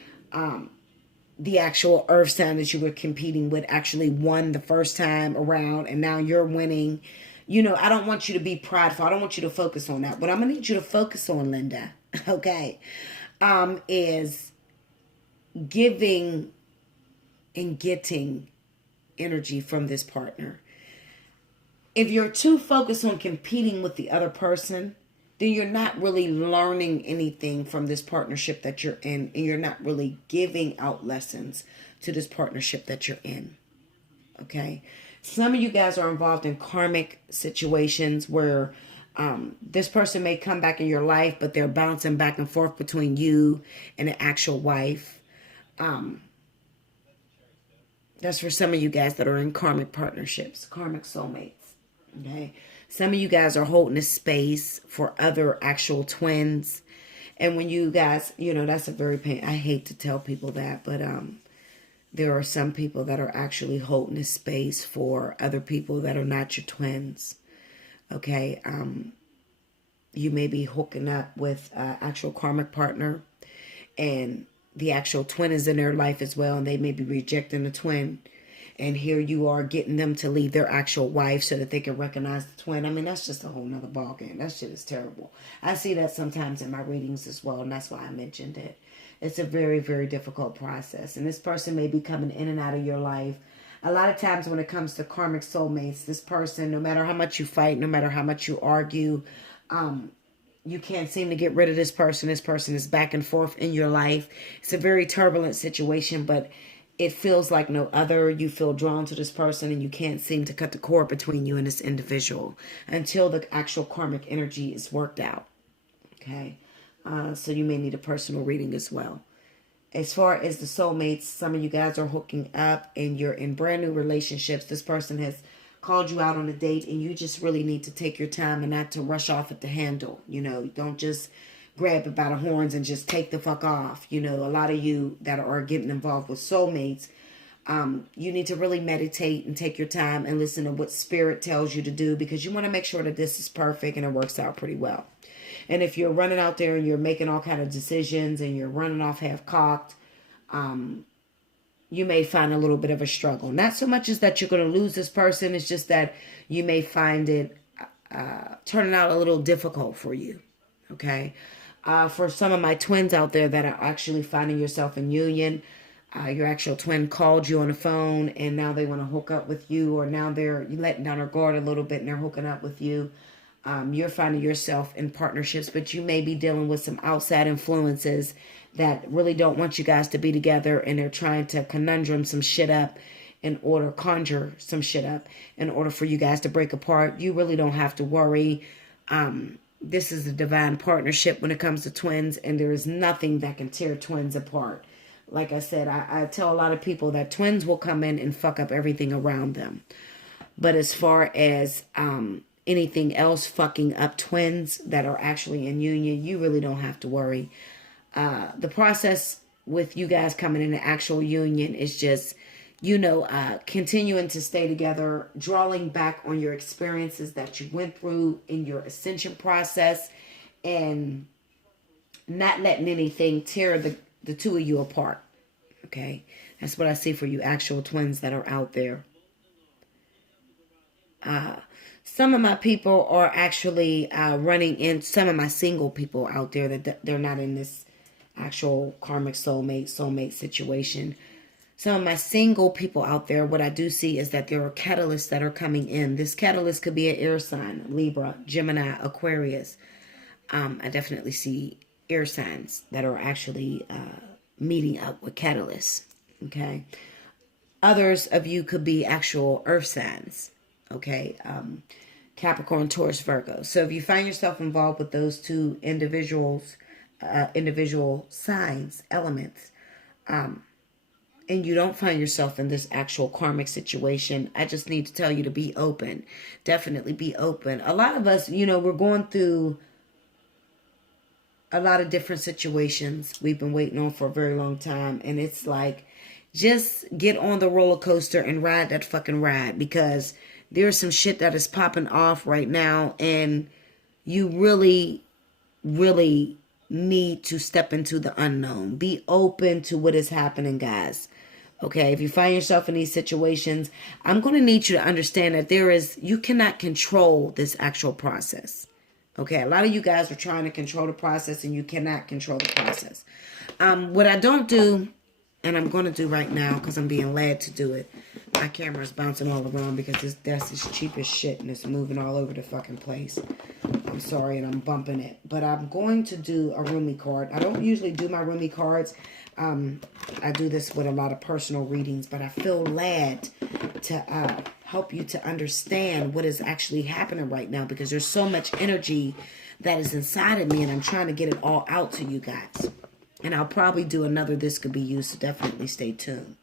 the actual earth sign that you were competing with actually won the first time around and now you're winning. You know, I don't want you to be prideful. I don't want you to focus on that. What I'm going to need you to focus on, Linda, okay, is giving and getting energy from this partner. If you're too focused on competing with the other person, then you're not really learning anything from this partnership that you're in, and you're not really giving out lessons to this partnership that you're in. Okay? Some of you guys are involved in karmic situations where this person may come back in your life, but they're bouncing back and forth between you and an actual wife. That's for some of you guys that are in karmic partnerships, karmic soulmates. Okay, some of you guys are holding a space for other actual twins, and when you guys, you know, that's a very pain. I hate to tell people that, but there are some people that are actually holding a space for other people that are not your twins. Okay, you may be hooking up with an actual karmic partner, and the actual twin is in their life as well, and they may be rejecting the twin. And here you are getting them to leave their actual wife so that they can recognize the twin. I mean, that's just a whole nother ballgame. That shit is terrible. I see that sometimes in my readings as well, and that's why I mentioned it. It's a very, very difficult process. And this person may be coming in and out of your life A lot of times when it comes to karmic soulmates, this person, no matter how much you fight, no matter how much you argue, you can't seem to get rid of this person. This person is back and forth in your life. It's a very turbulent situation, but it feels like no other. You feel drawn to this person and you can't seem to cut the cord between you and this individual until the actual karmic energy is worked out. Okay. So you may need a personal reading as well. As far as the soulmates, some of you guys are hooking up and you're in brand new relationships. This person has called you out on a date and you just really need to take your time and not to rush off at the handle. You know, don't just grab it by the horns and just take the fuck off. You know, a lot of you that are getting involved with soulmates, you need to really meditate and take your time and listen to what spirit tells you to do, because you want to make sure that this is perfect and it works out pretty well. And if you're running out there and you're making all kind of decisions and you're running off half-cocked, you may find a little bit of a struggle. Not so much as that you're going to lose this person. It's just that you may find it turning out a little difficult for you. Okay? For some of my twins out there that are actually finding yourself in union, your actual twin called you on the phone and now they want to hook up with you, or now they're letting down their guard a little bit and they're hooking up with you. You're finding yourself in partnerships, but you may be dealing with some outside influences that really don't want you guys to be together, and they're trying to conjure some shit up in order for you guys to break apart. You really don't have to worry. This is a divine partnership when it comes to twins, and there is nothing that can tear twins apart. Like I said, I tell a lot of people that twins will come in and fuck up everything around them. But as far as anything else fucking up twins that are actually in union, you really don't have to worry. The process with you guys coming in an actual union is just, continuing to stay together, drawing back on your experiences that you went through in your ascension process, and not letting anything tear the two of you apart. Okay? That's what I see for you actual twins that are out there. Some of my people are actually running in, some of my single people out there that they're not in this actual karmic soulmate situation. Some of my single people out there, what I do see is that there are catalysts that are coming in. This catalyst could be an air sign, Libra, Gemini, Aquarius. I definitely see air signs that are actually meeting up with catalysts. Okay. Others of you could be actual earth signs. Okay. Capricorn, Taurus, Virgo. So if you find yourself involved with those two individual signs, elements, and you don't find yourself in this actual karmic situation, I just need to tell you to be open. Definitely be open. A lot of us, we're going through a lot of different situations we've been waiting on for a very long time. And it's like, just get on the roller coaster and ride that fucking ride, because there's some shit that is popping off right now, and you really, really need to step into the unknown. Be open to what is happening, guys. Okay, if you find yourself in these situations, I'm going to need you to understand that you cannot control this actual process. Okay, a lot of you guys are trying to control the process, and you cannot control the process. What I don't do, and I'm going to do right now because I'm being led to do it. My camera is bouncing all around because this desk is cheap as shit and it's moving all over the fucking place. I'm sorry, and I'm bumping it. But I'm going to do a Rumi card. I don't usually do my Rumi cards. I do this with a lot of personal readings, but I feel led to help you to understand what is actually happening right now, because there's so much energy that is inside of me, and I'm trying to get it all out to you guys. And I'll probably do another This Could Be You, so definitely stay tuned.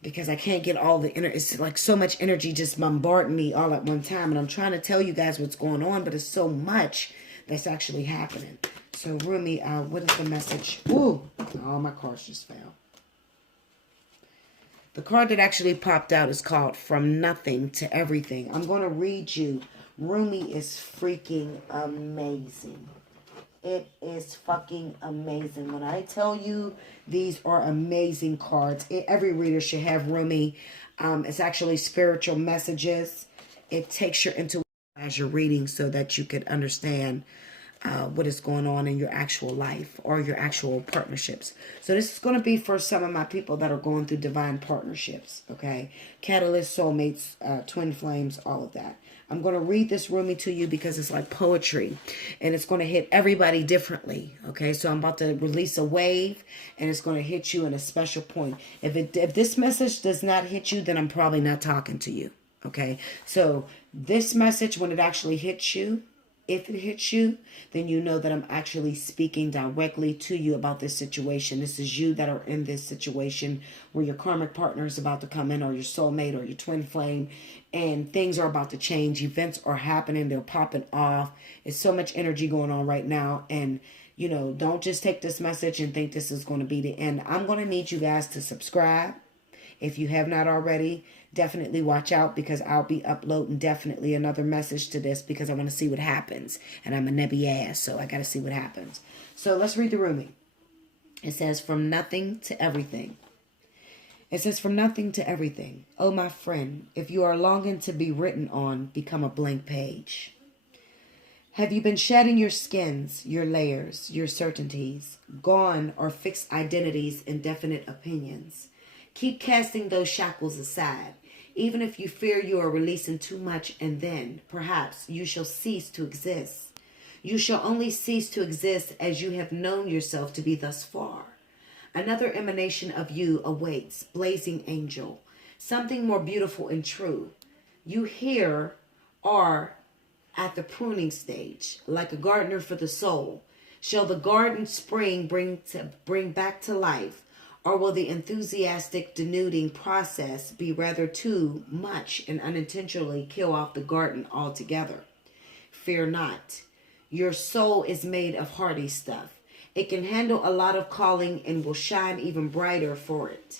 Because I can't get all the it's like so much energy just bombarding me all at one time. And I'm trying to tell you guys what's going on, but it's so much that's actually happening. So Rumi, what is the message? Ooh, all my cards just fell. The card that actually popped out is called From Nothing to Everything. I'm going to read you. Rumi is freaking amazing. It is fucking amazing. When I tell you these are amazing cards, every reader should have Rumi. It's actually spiritual messages. It takes your intuition as you're reading so that you could understand what is going on in your actual life or your actual partnerships. So this is going to be for some of my people that are going through divine partnerships, okay? Catalyst, soulmates, twin flames, all of that. I'm going to read this Rumi to you because it's like poetry, and it's going to hit everybody differently, okay? So I'm about to release a wave, and it's going to hit you in a special point. If this message does not hit you, then I'm probably not talking to you, okay? So this message, when it actually hits you, if it hits you, then you know that I'm actually speaking directly to you about this situation. This is you that are in this situation where your karmic partner is about to come in, or your soulmate, or your twin flame, and things are about to change. Events are happening. They're popping off. It's so much energy going on right now. And, you know, don't just take this message and think this is going to be the end. I'm going to need you guys to subscribe. If you have not already, definitely watch out, because I'll be uploading definitely another message to this, because I want to see what happens. And I'm a nebby ass, so I got to see what happens. So let's read the Rumi. It says, from nothing to everything. It says, from nothing to everything. Oh, my friend, if you are longing to be written on, become a blank page. Have you been shedding your skins, your layers, your certainties, gone or fixed identities and definite opinions? Keep casting those shackles aside, even if you fear you are releasing too much, and then, perhaps, you shall cease to exist. You shall only cease to exist as you have known yourself to be thus far. Another emanation of you awaits, blazing angel, something more beautiful and true. You here are at the pruning stage, like a gardener for the soul. Shall the garden spring bring back to life? Or will the enthusiastic denuding process be rather too much and unintentionally kill off the garden altogether? Fear not. Your soul is made of hardy stuff. It can handle a lot of calling and will shine even brighter for it.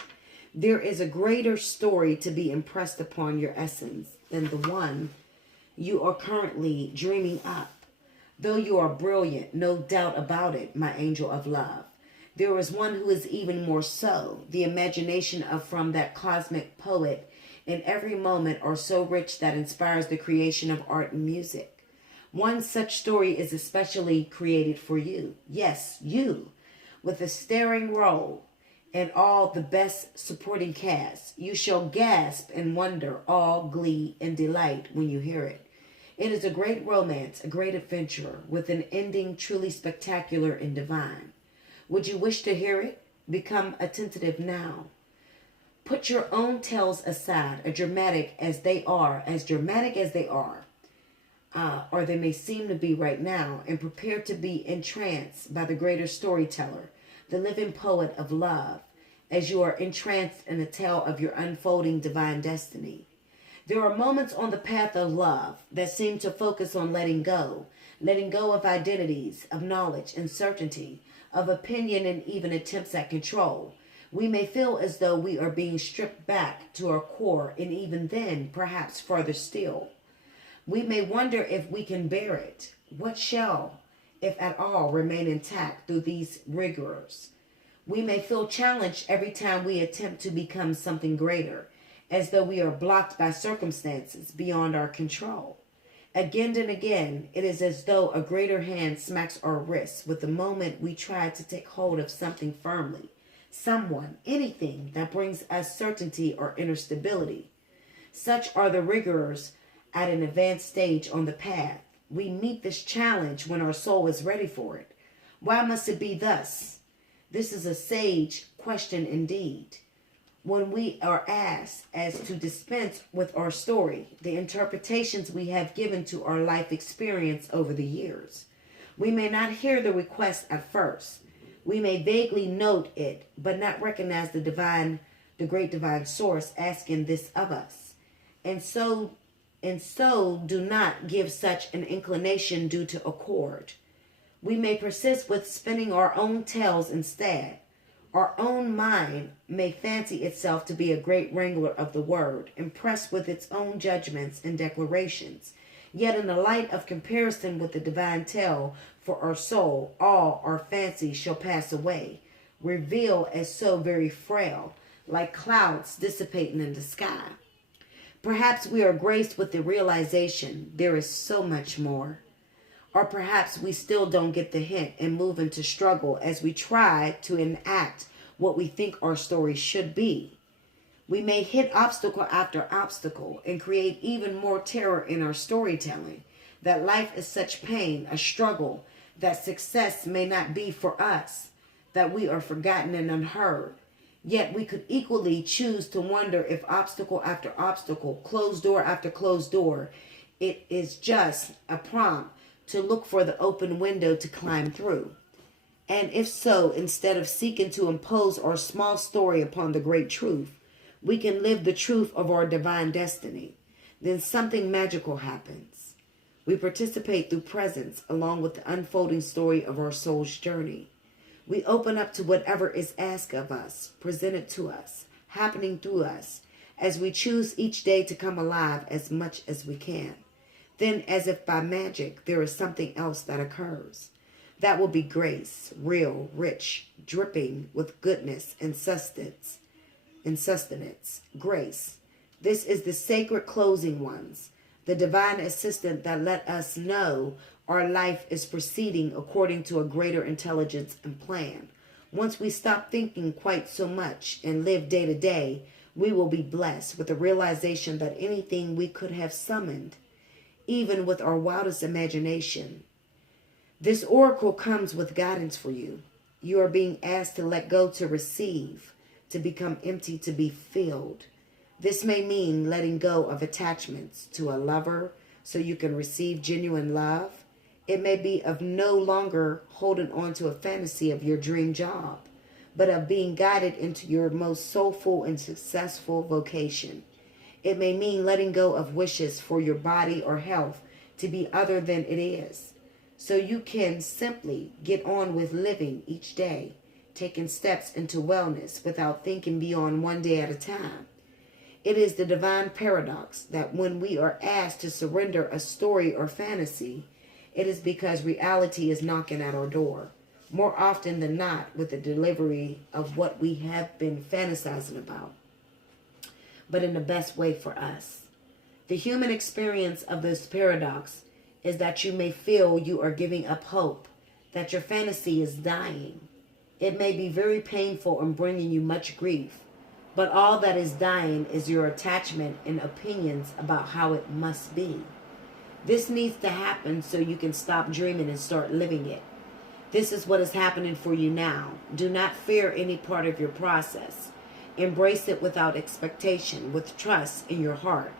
There is a greater story to be impressed upon your essence than the one you are currently dreaming up. Though you are brilliant, no doubt about it, my angel of love. There is one who is even more so, the imagination of from that cosmic poet in every moment are so rich that inspires the creation of art and music. One such story is especially created for you. Yes, you, with a starring role and all the best supporting cast. You shall gasp and wonder, all glee and delight when you hear it. It is a great romance, a great adventure, with an ending truly spectacular and divine. Would you wish to hear it? Become attentive now. Put your own tales aside, as dramatic as they are, or they may seem to be right now, and prepare to be entranced by the greater storyteller, the living poet of love, as you are entranced in a tale of your unfolding divine destiny. There are moments on the path of love that seem to focus on letting go of identities, of knowledge and certainty, of opinion and even attempts at control. We may feel as though we are being stripped back to our core, and even then, perhaps further still. We may wonder if we can bear it. What shall, if at all, remain intact through these rigors? We may feel challenged every time we attempt to become something greater, as though we are blocked by circumstances beyond our control. Again and again, it is as though a greater hand smacks our wrists with the moment we try to take hold of something firmly, someone, anything that brings us certainty or inner stability. Such are the rigors at an advanced stage on the path. We meet this challenge when our soul is ready for it. Why must it be thus? This is a sage question indeed. When we are asked as to dispense with our story, the interpretations we have given to our life experience over the years. We may not hear the request at first. We may vaguely note it, but not recognize the great divine source asking this of us. And so do not give such an inclination due to accord. We may persist with spinning our own tales instead. Our own mind may fancy itself to be a great wrangler of the word, impressed with its own judgments and declarations. Yet in the light of comparison with the divine tale for our soul, all our fancies shall pass away, revealed as so very frail, like clouds dissipating in the sky. Perhaps we are graced with the realization there is so much more. Or perhaps we still don't get the hint and move into struggle as we try to enact what we think our story should be. We may hit obstacle after obstacle and create even more terror in our storytelling, that life is such pain, a struggle, that success may not be for us, that we are forgotten and unheard. Yet we could equally choose to wonder if obstacle after obstacle, closed door after closed door, it is just a prompt to look for the open window to climb through. And if so, instead of seeking to impose our small story upon the great truth, we can live the truth of our divine destiny. Then something magical happens. We participate through presence along with the unfolding story of our soul's journey. We open up to whatever is asked of us, presented to us, happening through us, as we choose each day to come alive as much as we can. Then, as if by magic, there is something else that occurs. That will be grace, real, rich, dripping with goodness and sustenance. Grace. This is the sacred closing ones, the divine assistant that let us know our life is proceeding according to a greater intelligence and plan. Once we stop thinking quite so much and live day to day, we will be blessed with the realization that anything we could have summoned, even with our wildest imagination. This oracle comes with guidance for you. You are being asked to let go, to receive, to become empty, to be filled. This may mean letting go of attachments to a lover so you can receive genuine love. It may be of no longer holding on to a fantasy of your dream job, but of being guided into your most soulful and successful vocation. It may mean letting go of wishes for your body or health to be other than it is, so you can simply get on with living each day, taking steps into wellness without thinking beyond one day at a time. It is the divine paradox that when we are asked to surrender a story or fantasy, it is because reality is knocking at our door, more often than not with the delivery of what we have been fantasizing about, but in the best way for us. The human experience of this paradox is that you may feel you are giving up hope, that your fantasy is dying. It may be very painful and bringing you much grief, but all that is dying is your attachment and opinions about how it must be. This needs to happen so you can stop dreaming and start living it. This is what is happening for you now. Do not fear any part of your process. Embrace it without expectation, with trust in your heart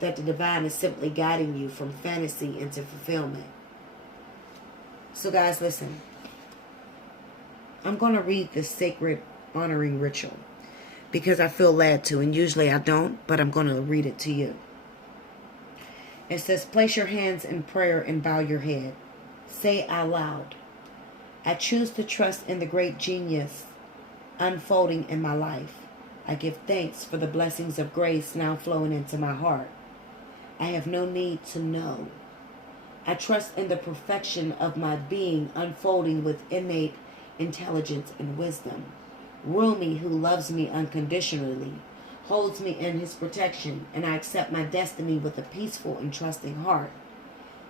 that the divine is simply guiding you from fantasy into fulfillment. So guys, listen. I'm going to read this sacred honoring ritual because I feel led to, and usually I don't, but I'm going to read it to you. It says, place your hands in prayer and bow your head. Say out loud, I choose to trust in the great genius unfolding in my life. I give thanks for the blessings of grace now flowing into my heart. I have no need to know. I trust in the perfection of my being unfolding with innate intelligence and wisdom. Rumi, who loves me unconditionally, holds me in his protection, and I accept my destiny with a peaceful and trusting heart.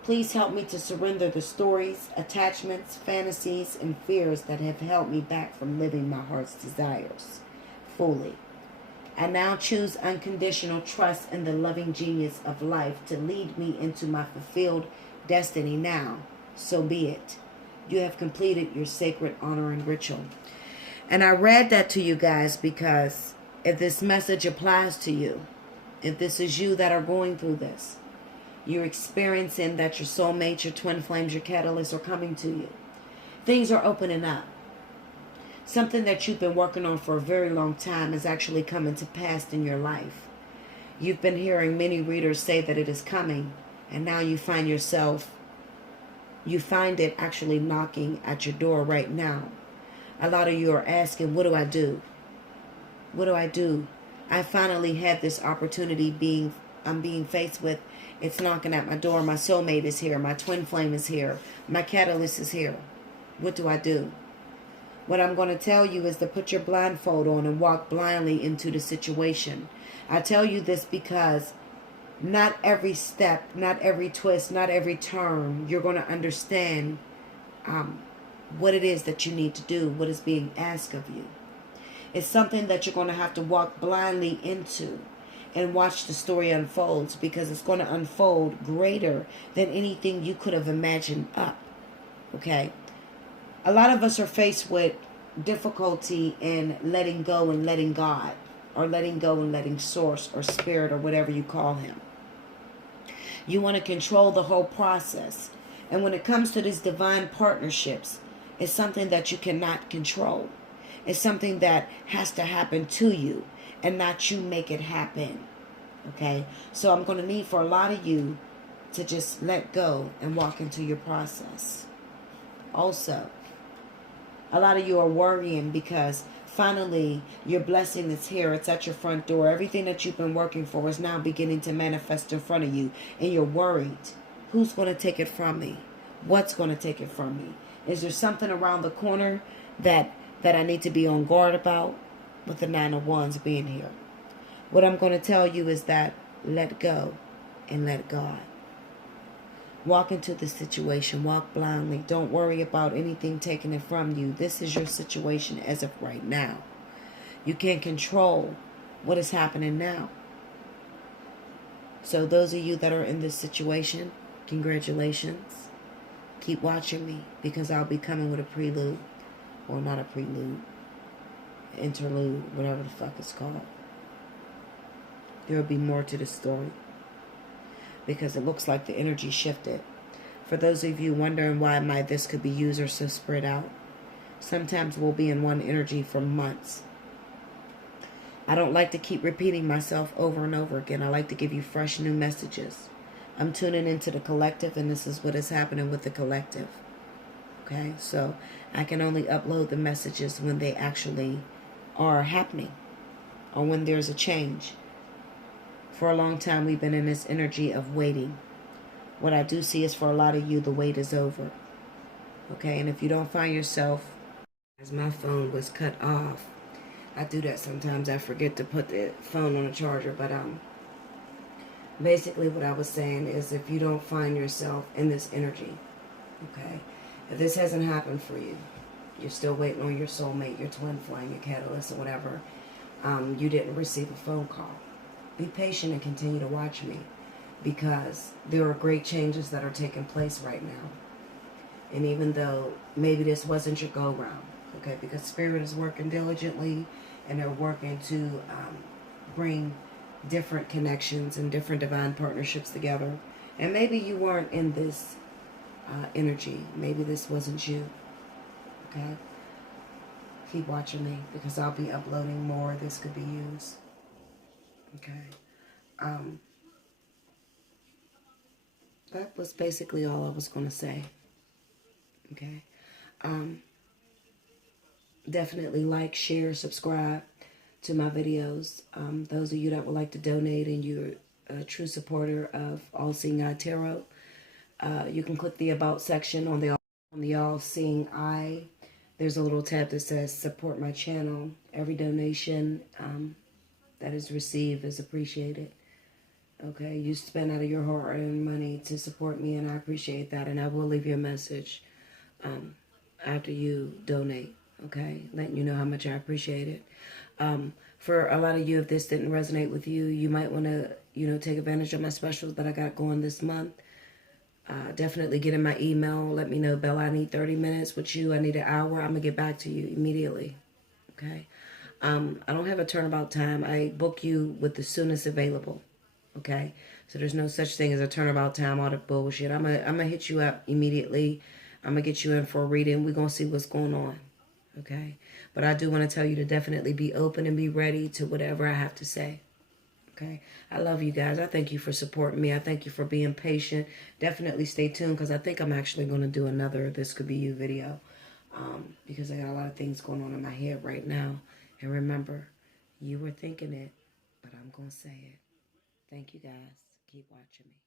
Please help me to surrender the stories, attachments, fantasies, and fears that have held me back from living my heart's desires fully. I now choose unconditional trust in the loving genius of life to lead me into my fulfilled destiny now. So be it. You have completed your sacred honoring ritual. And I read that to you guys because if this message applies to you, if this is you that are going through this, you're experiencing that your soulmate, your twin flames, your catalysts are coming to you. Things are opening up. Something that you've been working on for a very long time is actually coming to pass in your life. You've been hearing many readers say that it is coming, and now you find it actually knocking at your door right now. A lot of you are asking, what do I do? What do I do? I finally had this opportunity I'm being faced with. It's knocking at my door. My soulmate is here. My twin flame is here. My catalyst is here. What do I do? What I'm going to tell you is to put your blindfold on and walk blindly into the situation. I tell you this because not every step, not every twist, not every turn, you're going to understand what it is that you need to do, what is being asked of you. It's something that you're going to have to walk blindly into and watch the story unfolds, because it's going to unfold greater than anything you could have imagined up. Okay? A lot of us are faced with difficulty in letting go and letting God, or letting go and letting source or spirit or whatever you call him. You want to control the whole process. And when it comes to these divine partnerships, it's something that you cannot control. It's something that has to happen to you and not you make it happen. Okay? So I'm going to need for a lot of you to just let go and walk into your process. Also, a lot of you are worrying because finally your blessing is here. It's at your front door. Everything that you've been working for is now beginning to manifest in front of you. And you're worried. Who's going to take it from me? What's going to take it from me? Is there something around the corner that I need to be on guard about, with the Nine of Wands being here? What I'm going to tell you is that let go and let God. Walk into the situation. Walk blindly. Don't worry about anything taking it from you. This is your situation as of right now. You can't control what is happening now. So those of you that are in this situation, congratulations. Keep watching me, because I'll be coming with a prelude. Or not a prelude. Interlude. Whatever the fuck it's called. There will be more to the story, because it looks like the energy shifted. For those of you wondering why my this could be used or so spread out, sometimes we'll be in one energy for months. I don't like to keep repeating myself over and over again. I like to give you fresh new messages. I'm tuning into the collective, and this is what is happening with the collective. Okay, so I can only upload the messages when they actually are happening, or when there's a change. For a long time, we've been in this energy of waiting. What I do see is, for a lot of you, the wait is over. Okay, and if you don't find yourself, as my phone was cut off, I do that sometimes. I forget to put the phone on a charger, but basically what I was saying is, if you don't find yourself in this energy, okay, if this hasn't happened for you, you're still waiting on your soulmate, your twin flame, your catalyst, or whatever, you didn't receive a phone call. Be patient and continue to watch me, because there are great changes that are taking place right now. And even though maybe this wasn't your go-round, okay, because Spirit is working diligently, and they're working to bring different connections and different divine partnerships together. And maybe you weren't in this energy. Maybe this wasn't you, okay? Keep watching me, because I'll be uploading more. This could be used. Okay. That was basically all I was going to say. Okay. Definitely like, share, subscribe to my videos. Those of you that would like to donate and you're a true supporter of allseeingeyetarot, you can click the About section on the All Seeing Eye. There's a little tab that says support my channel. Every donation that is received is appreciated. Okay, you spend out of your hard-earned money to support me, and I appreciate that. And I will leave you a message after you donate, okay, letting you know how much I appreciate it. For a lot of you, if this didn't resonate with you, you might want to, take advantage of my specials that I got going this month. Definitely get in my email. Let me know, Bella, I need 30 minutes with you. I need an hour. I'm going to get back to you immediately, okay? I don't have a turnabout time. I book you with the soonest available. Okay, so there's no such thing as a turnabout time, all the bullshit. I'm gonna hit you up immediately. I'm gonna get you in for a reading. We're gonna see what's going on. Okay, but I do want to tell you to definitely be open and be ready to whatever I have to say. Okay, I love you guys. I thank you for supporting me. I thank you for being patient. Definitely stay tuned, because I think I'm actually gonna do another This Could Be You video, because I got a lot of things going on in my head right now. And remember, you were thinking it, but I'm gonna say it. Thank you guys. Keep watching me.